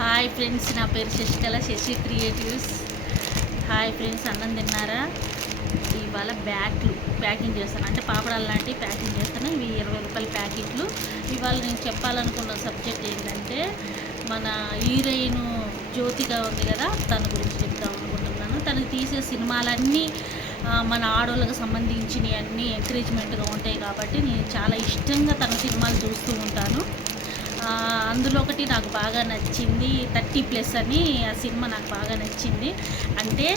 Hi friends, నా పేరు Sasikala, Sashi creatives. Hi friends, అన్నం తిన్నారా? ఇవాళ ప్యాకింగ్ చేస్తాను, అంటే పాపడాలు లాంటివి ప్యాకింగ్ చేస్తాను. ఇవి 20 రూపాయల ప్యాకెట్లు. ఇవాళ నేను చెప్పాలనుకున్న సబ్జెక్ట్ ఏంటంటే, మన హీరోయిన్ జ్యోతిక ఉంది కదా, తన గురించి చెప్తాం అనుకుంటున్నాను. తను తీసే సినిమాలన్నీ మన ఆడవాళ్ళకి సంబంధించినవి అన్నీ ఎంకరేజ్మెంట్గా ఉంటాయి కాబట్టి నేను చాలా ఇష్టంగా తన సినిమాలు చూస్తూ ఉంటాను. అందులో ఒకటి నాకు బాగా నచ్చింది 30+ అని. ఆ సినిమా నాకు బాగా నచ్చింది. అంటే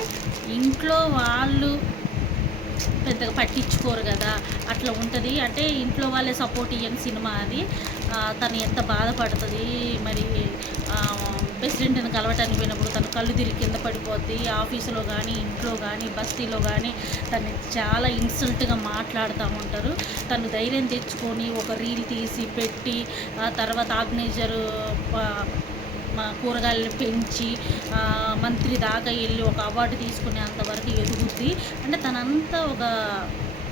ఇంట్లో వాళ్ళు పెద్దగా పట్టించుకోరు కదా, అట్లా ఉంటుంది. అంటే ఇంట్లో వాళ్ళే సపోర్ట్ ఇవ్వని సినిమా అది. తను ఎంత బాధపడుతుంది మరి. ప్రెసిడెంట్ని కలవటానికి పోయినప్పుడు తను కళ్ళు తిరిగి కింద పడిపోద్ది. ఆఫీసులో కానీ, ఇంట్లో కానీ, బస్తీలో కానీ తను చాలా ఇన్సల్ట్గా మాట్లాడుతూ ఉంటారు. తను ధైర్యం తెచ్చుకొని ఒక రీల్ తీసి పెట్టి, తర్వాత ఆర్గనైజరు మా కూరగాయలను పెంచి మంత్రి దాకా వెళ్ళి ఒక అవార్డు తీసుకునే అంతవరకు ఎదుగుద్ది. అంటే తనంతా ఒక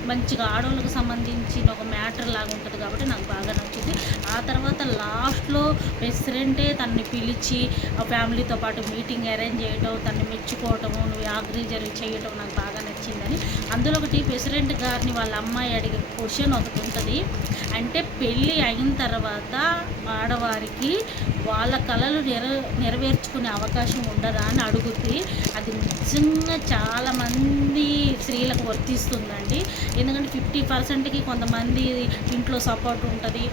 మంచిగా ఆడవాళ్ళకి సంబంధించిన ఒక మ్యాటర్ లాగా ఉంటుంది కాబట్టి నాకు బాగా నచ్చింది. ఆ తర్వాత లాస్ట్లో ప్రెసిడెంటే తనని పిలిచి ఆ ఫ్యామిలీతో పాటు మీటింగ్ అరేంజ్ చేయటం, తనని మెచ్చుకోవటము, నువ్వు ఆర్గనైజర్ చేయటం నాకు బాగా నచ్చిందని. అందులో ఒకటి ప్రెసిడెంట్ గారిని వాళ్ళ అమ్మాయి అడిగే క్వశ్చన్ ఒకటి ఉంటుంది. అంటే పెళ్ళి అయిన తర్వాత ఆడవారికి వాళ్ళ కళలు నెరవేర్చుకునే అవకాశం ఉండదా అని అడుగుద్ది. అది నిజంగా చాలామంది స్త్రీలకు వర్తిస్తుందండి. ఎందుకంటే 50%కి కొంతమంది ఇంట్లో సపోర్ట్ ఉంటుంది.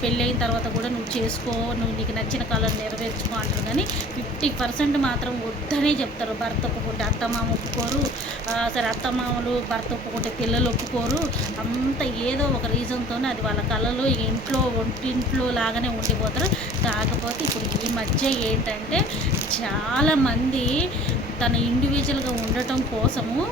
పెళ్ళి అయిన తర్వాత కూడా నువ్వు చేసుకో, నువ్వు నీకు నచ్చిన కళను నెరవేర్చుకో అంటారు. కానీ 50% మాత్రం వద్దనే చెప్తారు. భర్త ఒప్పుకుంటే అత్తమామ ఒప్పుకోరు. సరే, అత్తమామలు భర్త ఒప్పుకుంటే పిల్లలు ఒప్పుకోరు. అంత ఏదో ఒక రీజన్తోనే అది వాళ్ళ కళలు ఒంటింట్లో లాగానే ఉండిపోతారు. కాకపోతే ఇప్పుడు ఈ మధ్య ఏంటంటే చాలామంది తన ఇండివిజువల్గా ఉండటం కోసము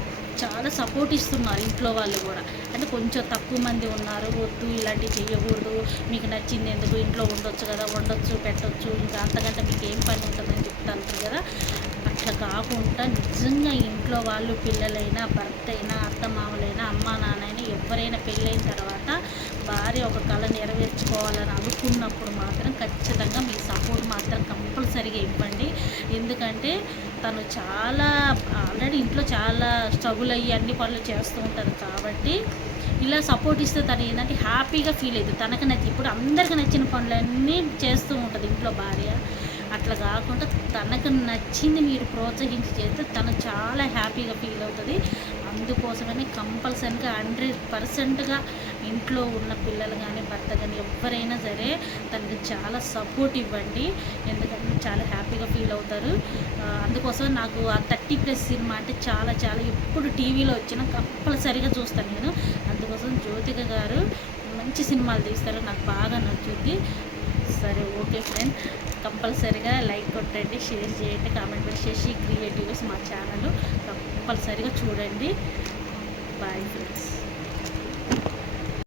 చాలా సపోర్ట్ ఇస్తున్నారు ఇంట్లో వాళ్ళు కూడా. అంటే కొంచెం తక్కువ మంది ఉన్నారు, వద్దు ఇలాంటివి చేయకూడదు, మీకు నచ్చింది ఎందుకు, ఇంట్లో ఉండొచ్చు కదా, వండొచ్చు పెట్టొచ్చు, ఇంకా అంతకంటే మీకు ఏం పని ఉంటుందని చెప్తాను కదా. అట్లా కాకుండా నిజంగా ఇంట్లో వాళ్ళు, పిల్లలైనా, భర్త అయినా, అత్తమామలైనా, అమ్మా నాన్నైనా, ఎవరైనా పెళ్ళైన తర్వాత భార్య ఒక కళ నెరవేర్చుకోవాలని అనుకున్నప్పుడు మాత్రం ఖచ్చితంగా మీ సపోర్ట్ మాత్రం కంపల్సరీగా ఇవ్వండి. ఎందుకంటే తను చాలా ఆల్రెడీ ఇంట్లో చాలా స్ట్రగుల్ అయ్యి అన్ని పనులు చేస్తూ ఉంటుంది కాబట్టి ఇలా సపోర్ట్ ఇస్తే తను ఏంటంటే హ్యాపీగా ఫీల్ అవుతుంది. తనకు నచ్చి ఇప్పుడు అందరికి నచ్చిన పనులన్నీ చేస్తూ ఉంటుంది ఇంట్లో భార్య. అట్లా కాకుండా తనకు నచ్చింది మీరు ప్రోత్సహించి చేస్తే తను చాలా హ్యాపీగా ఫీల్ అవుతుంది. అందుకోసమని కంపల్సరీగా 100%గా ఇంట్లో ఉన్న పిల్లలు కానీ, భర్త కానీ, ఎవరైనా సరే తనకి చాలా సపోర్ట్ ఇవ్వండి. ఎందుకంటే చాలా హ్యాపీగా ఫీల్ అవుతారు. అందుకోసం నాకు ఆ 30+ సినిమా అంటే చాలా చాలా ఎప్పుడు టీవీలో వచ్చినా కంపల్సరీగా చూస్తాను నేను. అందుకోసం జ్యోతిక గారు మంచి సినిమాలు తీస్తారు, నాకు బాగా నచ్చుద్ది. సరే, ఓకే ఫ్రెండ్, కంపల్సరీగా లైక్ కొట్టండి, షేర్ చేయండి, కామెంట్ పెట్టి. శశి క్రియేటివ్స్ మా ఛానల్ కంపల్సరీగా చూడండి. Bye friends.